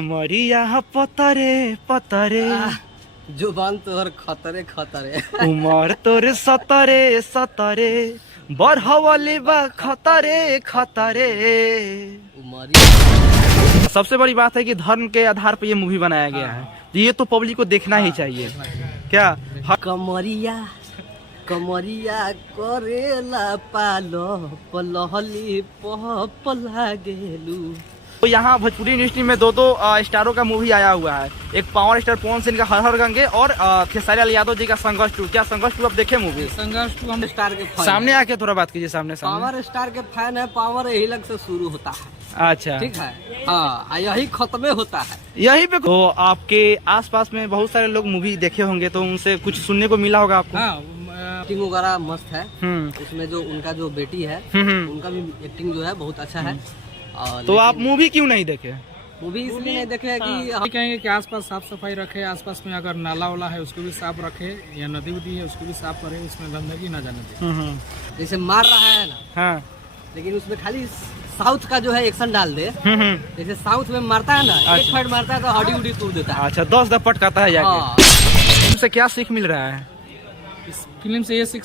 कमरिया पतरे पतरे जुबान तोहर खतरे खतरे उमर तोर सतरे सतरे बढ़वले बा खतरे खतरे। उमरी सबसे बड़ी बात है कि धर्म के आधार पर ये मूवी बनाया गया है, ये तो पब्लिक को देखना ही चाहिए। क्या कमरिया कमरिया करेला पालो पलहली पला गेलू। तो यहाँ भोजपुरी इंडस्ट्री में दो स्टारों का मूवी आया हुआ है। एक पावर स्टार पवन सिंह का हर हर गंगे और खेसारी लाल यादव जी का संघर्ष 2। क्या संघर्ष 2 आप देखे मूवी? संघर्ष 2 हम स्टार के फैन सामने आके थोड़ा बात कीजिए सामने पावर स्टार के फैन है। पावर यही लग से शुरू होता है। अच्छा ठीक है, हाँ यही खत्म होता है यही पे। तो आपके आसपास में बहुत सारे लोग मूवी देखे होंगे, तो उनसे कुछ सुनने को मिला होगा आपको? एक्टिंग वगैरह मस्त है। उसमें जो उनका जो बेटी है उनका भी एक्टिंग जो है बहुत अच्छा है। तो आप मूवी क्यों नहीं देखे? मूवी इसलिए नहीं देखे कि हम कहेंगे कि आसपास साफ सफाई रखे, आसपास में अगर नाला वाला है उसको भी साफ रखे, या नदी उदी है उसको भी साफ करे, उसमें गंदगी ना जाने दे। जैसे मार रहा है ना, हाँ। लेकिन उसमें खाली साउथ का जो है एक्शन डाल दे। जैसे साउथ में मारता है ना, एक फाइट मारता है तो हड्डी उड्डी तोड़ देता है। अच्छा 10 दफट कहता है जाके। इससे क्या सीख मिल रहा है? इस फिल्म से ये सीख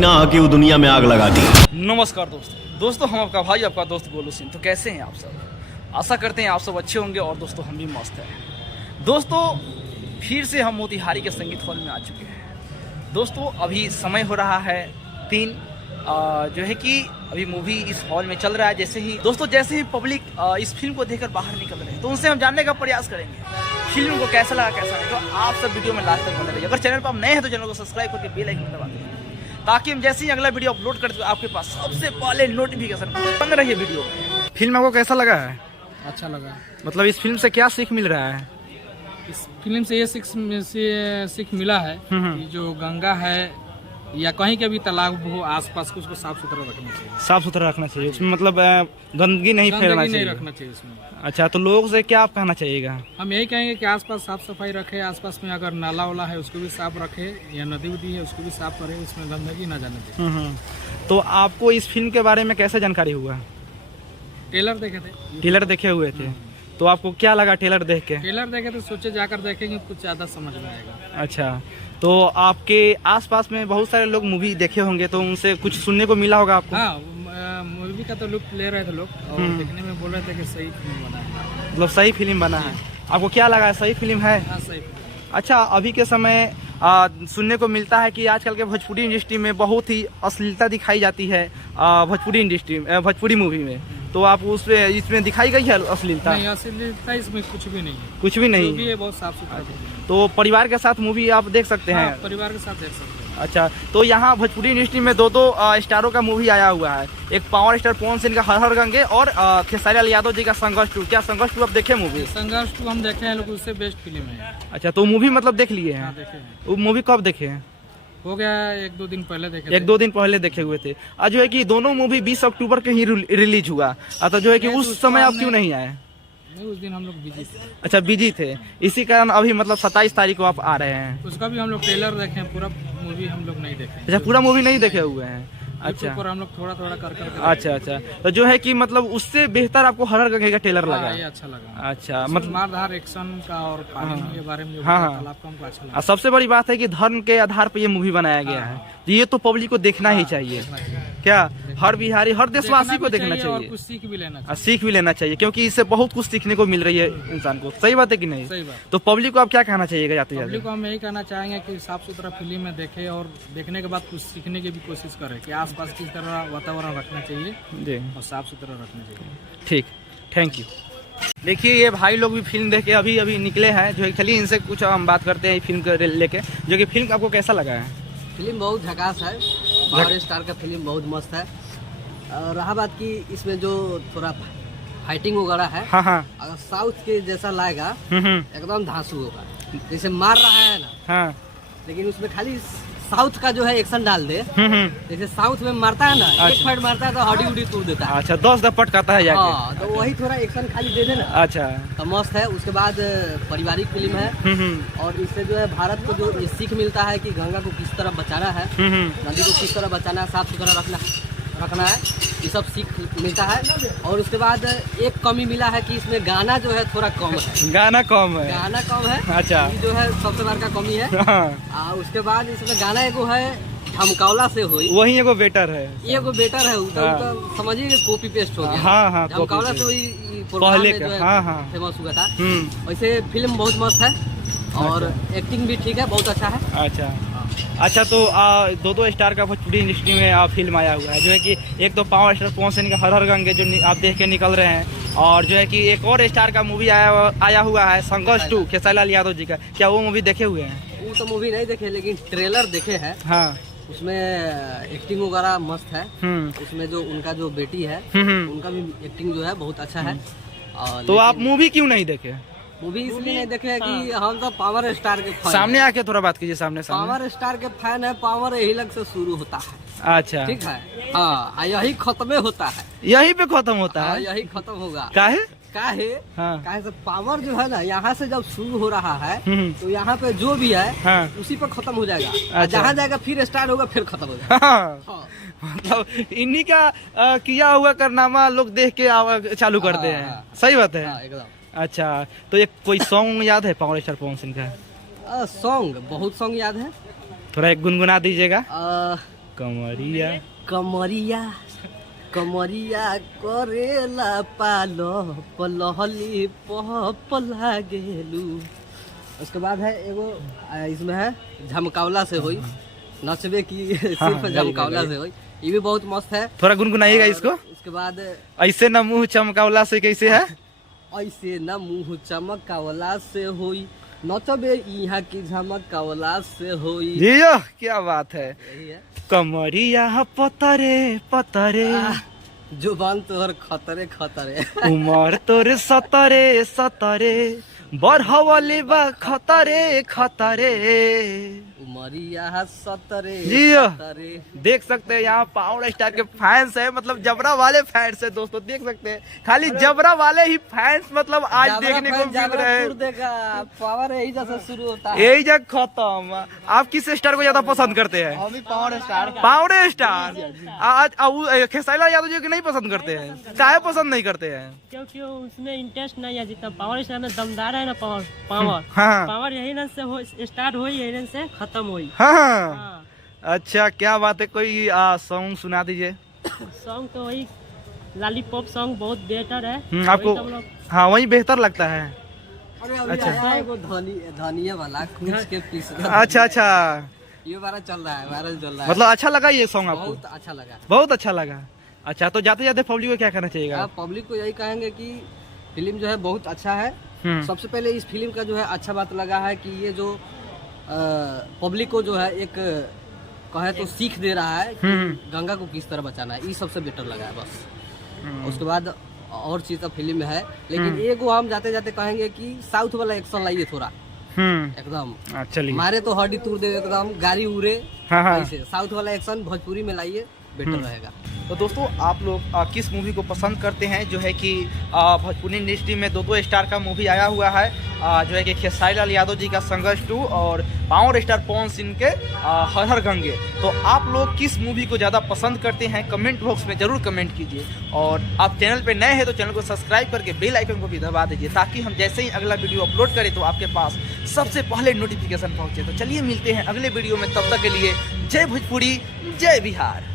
ना आके वो दुनिया में आग लगा दी। नमस्कार दोस्तों हम आपका भाई आपका दोस्त गोलू सिंह। तो कैसे हैं आप सब? आशा करते हैं आप सब अच्छे होंगे। और दोस्तों हम भी मस्त हैं। दोस्तों फिर से हम मोतिहारी के संगीत हॉल में आ चुके हैं। दोस्तों अभी समय हो रहा है 3, जो है कि अभी मूवी इस हॉल में चल रहा है। जैसे ही पब्लिक इस फिल्म को देखकर बाहर निकल रहे हैं, तो उनसे हम जानने का प्रयास करेंगे फिल्म को कैसा लगा कैसा नहीं। तो आप सब वीडियो में लास्ट तक बने रहिए। अगर चैनल पर आप नए हैं तो चैनल को सब्सक्राइब करके बेल आइकन दबा दीजिए, ताकि हम जैसे ही अगला वीडियो अपलोड करते हैं आपके पास सबसे पहले नोटिफिकेशन बंद रहिए वीडियो। फिल्म आपको कैसा लगा है? अच्छा लगा। मतलब इस फिल्म से क्या सीख मिल रहा है? इस फिल्म से ये सीख मिला है कि जो गंगा है या कहीं के भी तालाब हो आसपास को उसको साफ सुथरा रखना चाहिए। साफ सुथरा रखना चाहिए, उसमें मतलब गंदगी नहीं फैलाना चाहिए। रखना चाहिए उसमें। अच्छा तो लोगों से क्या आप कहना चाहिएगा? हम यही कहेंगे कि आसपास साफ सफाई रखे, आसपास में अगर नाला वाला है उसको भी साफ रखे, या नदी उदी है उसको भी साफ करे, उसमें गंदगी ना जाने दे। तो आपको इस फिल्म के बारे में कैसे जानकारी हुआ? ट्रेलर देखे थे। ट्रेलर देखे हुए थे, तो आपको क्या लगा ट्रेलर देख के? ट्रेलर देखे तो सोचे जाकर देखेंगे, कुछ ज्यादा समझ में आएगा। अच्छा तो आपके आसपास में बहुत सारे लोग मूवी देखे होंगे, तो उनसे कुछ सुनने को मिला होगा आपको? हाँ, मूवी का तो लुत्फ ले रहे थे लोग और देखने में बोल रहे थे कि सही फिल्म बना है। मतलब सही फिल्म बना है। आपको क्या लगा है, सही फिल्म है? हाँ सही फिल्म। अच्छा अभी के समय सुनने को मिलता है कि आजकल के भोजपुरी इंडस्ट्री में बहुत ही अश्लीलता दिखाई जाती है भोजपुरी मूवी में। तो आप इसमें दिखाई गई है अश्लीलता? नहीं, अश्लीलता इसमें कुछ भी नहीं है। कुछ भी नहीं जो भी है बहुत साफ सुथरा। तो परिवार के साथ मूवी आप देख सकते हैं? परिवार के साथ देख सकते हैं। अच्छा तो यहाँ भोजपुरी इंडस्ट्री में दो स्टारों का मूवी आया हुआ है। एक पावर स्टार पवन सिंह का हर हर गंगे और खेसारी लाल यादव जी का संघर्ष 2। क्या संघर्ष 2 आप देखे मूवी? संघर्ष 2 हम देखे हैं लोग, उससे बेस्ट फिल्म है। अच्छा तो मूवी मतलब देख लिए हैं? हाँ, देखे हैं। वो मूवी कब देखे हैं? हो गया 1-2 दिन पहले देखे। 1-2 दिन पहले देखे हुए थे। आज जो है कि दोनों मूवी 20 अक्टूबर के ही रिलीज हुआ। तो जो है कि उस समय आप क्यों नहीं आए? नहीं, उस दिन हम लोग बिजी थे। अच्छा बिजी थे, इसी कारण अभी मतलब 27 तारीख को आप आ रहे हैं। उसका भी हम लोग ट्रेलर देखे हैं, पूरा मूवी हम लोग नहीं देखे। अच्छा पूरा मूवी नहीं देखे हुए हैं। अच्छा पर हम लोग थोड़ा कर अच्छा तो जो है कि मतलब उससे बेहतर आपको हर हर गंगे का ट्रेलर लगा? ये अच्छा लगा। अच्छा मतलब मारधार एक्शन का और पानी के बारे में हमको अच्छा लगा। सबसे बड़ी बात है कि धर्म के आधार पर ये मूवी बनाया गया है, ये तो पब्लिक को देखना ही चाहिए। क्या हर बिहारी हर देशवासी को देखना चाहिए और कुछ सीख भी लेना चाहिए, क्योंकि इससे बहुत कुछ सीखने को मिल रही है इंसान को। सही बात है कि नहीं? सही बात। तो पब्लिक को आप क्या कहना चाहिएगा जाते जाते? पब्लिक को हम यही कहना चाहेंगे कि साफ सुथरा फिल्म में देखे और देखने के बाद कुछ सीखने की भी कोशिश करे कि आसपास किस तरह वातावरण रखना चाहिए जी और साफ सुथरा रखना चाहिए। ठीक, थैंक यू। देखिए ये भाई लोग भी फिल्म देख के अभी निकले हैं। जो चलिए इनसे कुछ हम बात करते हैं फिल्म को लेके। जो कि फिल्म आपको कैसा लगा है? फिल्म बहुत झकास है, पावर स्टार का फिल्म बहुत मस्त है। और रहा बात की इसमें जो थोड़ा फाइटिंग वगैरह है, हाँ। अगर साउथ के जैसा लाएगा एकदम धांसू होगा। जैसे मार रहा है ना, हाँ। लेकिन उसमें खाली साउथ का जो है एक्शन डाल दे। जैसे साउथ में मारता है ना, एक फाइट मारता है तो हड्डी उड्डी तोड़ देता है। अच्छा 10 दफट कहता है जाके। तो वही थोड़ा एक्शन खाली दे देना। अच्छा तो मस्त है। उसके बाद पारिवारिक फिल्म है और इससे जो है भारत को जो सीख मिलता है कि गंगा को किस तरह बचाना है, नदी को किस तरह बचाना है, साफ सुथरा रखना है, ये सब सीख मिलता है। और उसके बाद एक कमी मिला है कि इसमें गाना जो है थोड़ा कम है, गाना कम है। गाना कम है। अच्छा। ये जो है सबसे बड़ा कमी है। हाँ। उसके बाद इसमें गाना एगो है झमकावला से होई, वही एगो बेटर है। ये एगो बेटर है, उधर समझिए कि कॉपी पेस्ट हो गया। हाँ हाँ, झमकावला से वही पहले का। हाँ हाँ, फेमस हुआ था। वैसे फिल्म बहुत मस्त है और एक्टिंग भी ठीक है, बहुत अच्छा है। अच्छा तो दो स्टार का भोजपुरी इंडस्ट्री में फिल्म आया हुआ है, जो है कि एक तो पावर स्टार पवन सिंह का हर हर गंगे जो आप देख के निकल रहे हैं, और जो है कि एक और स्टार का मूवी आया हुआ है संघर्ष 2 खेसारी लाल यादव जी का। क्या वो मूवी देखे हुए हैं? वो तो मूवी नहीं देखे, लेकिन ट्रेलर देखे हैं। हाँ। उसमें एक्टिंग वगैरह मस्त है। उसमें जो उनका जो बेटी है उनका भी एक्टिंग जो है बहुत अच्छा है। तो आप मूवी क्यों नहीं देखे? मूवी इसलिए नहीं देखे कि हम तो पावर स्टार के फैन सामने आके थोड़ा बात कीजिए, सामने। पावर स्टार के फैन है। पावर यही लग से शुरू होता है। अच्छा, ठीक है। हाँ, यही खत्म होता है, यही पे खत्म होता है। यही खत्म होगा। काहे? काहे से पावर जो है ना, यहाँ से जब शुरू हो रहा है तो यहाँ पे जो भी है उसी पे खत्म हो जाएगा। अच्छा। जहाँ जाएगा फिर स्टार्ट होगा, फिर खत्म हो जाएगा। हाँ। मतलब इन्हीं का किया हुआ कारनामा लोग देख के चालू करते हैं। सही बात है। एकदम। अच्छा, तो एक कोई सॉन्ग याद है पावर स्टार पवन सिंह का? सॉन्ग बहुत सॉन्ग याद है, थोड़ा एक गुनगुना दीजिएगा। कमरिया कमरिया कमरिया करेला पालो पलहली पला गेलू। उसके बाद है एगो इसमें है झमकावला से होई, नचबे की सिर्फ झमकावला से होई, ये भी बहुत मस्त है। थोड़ा गुनगुनाइएगा इसको। उसके बाद ऐसे न मुंह चमकावला से कैसे है? ऐसे न मुंह चमकावला से होई, नचबे यहाँ की झमकावला से होई। जियो, क्या बात है। यही है। कमरिया पतरे पतरे, जुबान तोहर खतरे खतरे, उमर तोर सतरे सतरे, बढ़वली बा खतरे खतरे। उमरिया सतरे जियो। खतरे। देख सकते हैं यहाँ पावर स्टार के फैंस है, मतलब जबरा वाले फैंस है दोस्तों, देख सकते हैं। खाली जबरा वाले ही फैंस मतलब आज देखने को मिल रहे हैं। पावर यही जैसे शुरू होता है, यही जग खत्म। आप किस स्टार को ज्यादा पसंद करते हैं? Power star. Power star. आज खेसारी लाल यादव जी को नहीं पसंद करते हैं? काहे पसंद नहीं करते हैं? क्योंकि उसमें इंटरेस्ट नहीं है जितना पावर स्टार में दमदार है ना। पावर हाँ। पावर यही रन से स्टार्ट हुई, यही रन से खत्म हुई। हाँ। अच्छा, क्या बात है। कोई सॉन्ग सुना दीजिए। सॉन्ग तो वही लॉलीपॉप सॉन्ग बहुत बेहतर है। आपको? हाँ, वही बेहतर लगता है। अच्छा, वो धनिया वाला कुछ के पीस। अच्छा, ये वाला चल रहा है, वायरल चल रहा है। मतलब अच्छा लगा ये सॉन्ग आपको? बहुत अच्छा लगा, बहुत अच्छा लगा। अच्छा, तो जाते जाते पब्लिक को क्या करना चाहिए? पब्लिक को यही कहेंगे कि फिल्म जो है बहुत अच्छा है। सबसे पहले इस फिल्म का जो है अच्छा बात लगा है कि ये जो पब्लिक को जो है एक कहे तो सीख दे रहा है कि गंगा को किस तरह बचाना है, ये सबसे बेटर लगा है बस। उसके बाद और चीज तो फिल्म में है, लेकिन एक हम जाते जाते कहेंगे कि साउथ वाला एक्शन लाइए थोड़ा, एकदम। चलिए, मारे तो हड्डी तोड़ दे, एकदम गाड़ी उड़े। हाँ। ऐसे साउथ वाला एक्शन भोजपुरी में लाइए, बेटर रहेगा। तो दोस्तों, आप लोग किस मूवी को पसंद करते हैं? जो है कि भोजपुरी इंडस्ट्री में दो स्टार का मूवी आया हुआ है, जो है कि खेसारी लाल यादव जी का संघर्ष 2 और पावर स्टार पवन सिंह के हर हर गंगे। तो आप लोग किस मूवी को ज़्यादा पसंद करते हैं? कमेंट बॉक्स में ज़रूर कमेंट कीजिए। और आप चैनल पे नए हैं तो चैनल को सब्सक्राइब करके बेल आइकन को भी दबा दीजिए, ताकि हम जैसे ही अगला वीडियो अपलोड करें तो आपके पास सबसे पहले नोटिफिकेशन पहुँचे। तो चलिए मिलते हैं अगले वीडियो में, तब तक के लिए जय भोजपुरी, जय बिहार।